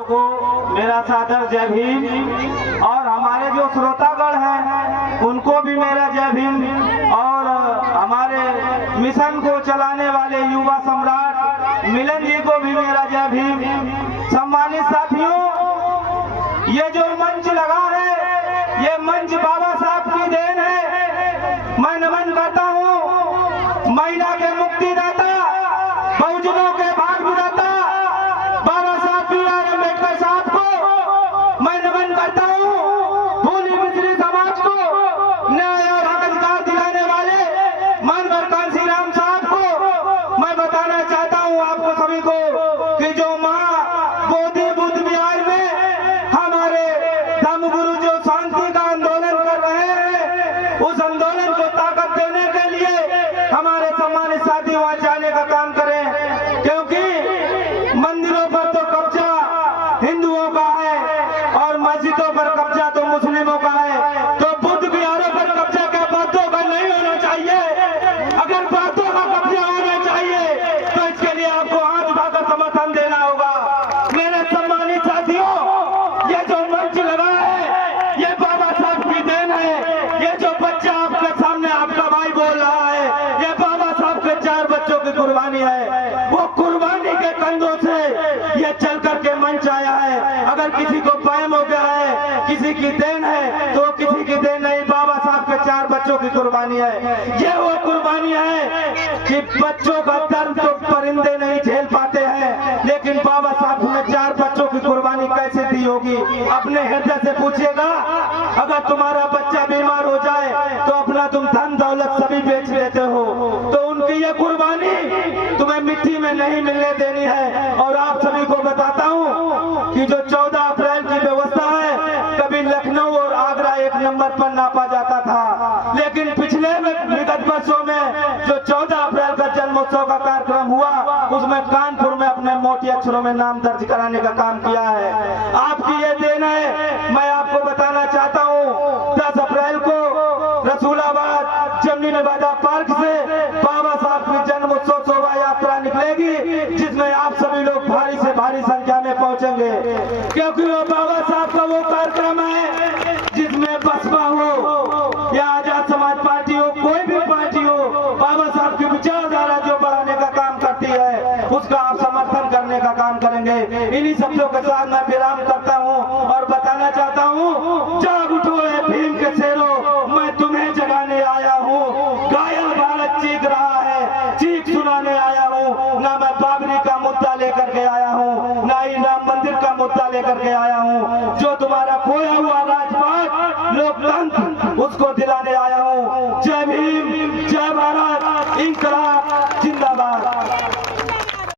को मेरा सादर जय भीम और हमारे जो श्रोतागण हैं उनको भी मेरा जय भीम और हमारे मिशन को चलाने वाले युवा सम्राट मिलन जी को भी मेरा जय भीम। सम्मानित साथियों, ये जो मंच लगा है ये मंच बाबा साहब की देन है। मैं नमन करता हूँ महिला के मुक्तिदाता, बहुजनों के भाग विधाता बाबा साहब बी आर अम्बेडकर साहब को मैं नमन करता हूँ। भूली मिश्री समाज को न्याय और हक अधिकार दिलाने वाले मानवर कांसी राम साहब को मैं बताना चाहता हूँ आपको सभी को कि जो माँ बोधि बुद्ध विहार में हमारे धर्मगुरु जो शांति का आंदोलन कर रहे हैं, उस आंदोलन को ताकत देने के लिए हमारे सम्मानित साथी वहां जाने का काम करें, क्योंकि मंदिरों पर तो कब्जा हिंदुओं का है और मस्जिदों पर कब्जा तो मुस्लिमों का है। तो बुद्ध विहारों पर कब्जा क्या बौद्धों का नहीं होना चाहिए? अगर बौद्धों का कब्जा होना चाहिए तो इसके लिए आपको हाथ उठाकर समर्थन देना होगा। मेरे सम्मानित साथियों, ये जो मंच लगा है ये बाबा साहब की देन है। ये जो बच्चा आपके सामने आपका भाई बोल रहा है ये बाबा साहब के 4 बच्चों की कुर्बानी है। वो कुर्बानी के कंधों से ये चल करके मंच आया है। अगर किसी को वहम हो गया है किसी की देन है तो किसी की देन नहीं, बाबा साहब के 4 बच्चों की कुर्बानी है। ये वो कुर्बानी है कि बच्चों का दर्द तो परिंदे नहीं झेल पाते हैं, लेकिन बाबा साहब ने 4 बच्चों की कुर्बानी कैसे दी होगी अपने हृदय से पूछिएगा। अगर तुम्हारा बच्चा बीमार हो जाए तो अपना तुम धन दौलत सभी बेच देते हो, तो उनकी ये कुर्बानी तुम्हें मिट्टी में नहीं मिलने देनी है। और आप सभी को बताता हूँ कि जो 14 अप्रैल की व्यवस्था है, कभी लखनऊ और आगरा 1 नंबर पर नापा जाता था, लेकिन पिछले विगत वर्षों में जो 14 अप्रैल का जन्मोत्सव का कार्यक्रम हुआ उसमें कानपुर में अपने मोटी अक्षरों में नाम दर्ज कराने का काम किया है। आपकी ये देन है। मैं आपको बताना चाहता हूँ 10 अप्रैल को रसूलाबाद जमनी नवादा पार्क से बाबा साहब की जन्मोत्सव शोभा यात्रा निकलेगी, जिसमें आप सभी लोग भारी से भारी संख्या में पहुंचेंगे, क्योंकि वो बाबा साहब का वो कार्यक्रम है जिसमें बसपा हो या आजाद समाज पार्टी हो, कोई भी पार्टी हो, बाबा साहब की विचारधारा जो बढ़ाने का काम करती है उसका आप समर्थन करने का काम करेंगे। इन्हीं शब्दों के साथ मैं विराम करता हूँ और बताना चाहता हूँ, जाग उठो है भीम के शेरों, मैं तुम्हें जगाने आया हूँ। घायल भारत चीख रहा है, चीख सुनाने आया हूँ। ना मैं बाबरी का मुद्दा लेकर के आया हूँ, ना ही राम मंदिर का मुद्दा लेकर के आया हूँ। जो तुम्हारा खोया हुआ राजपाट लोकतंत्र उसको दिलाने आया हूँ। जय भीम, जय भारत, इंकलाब।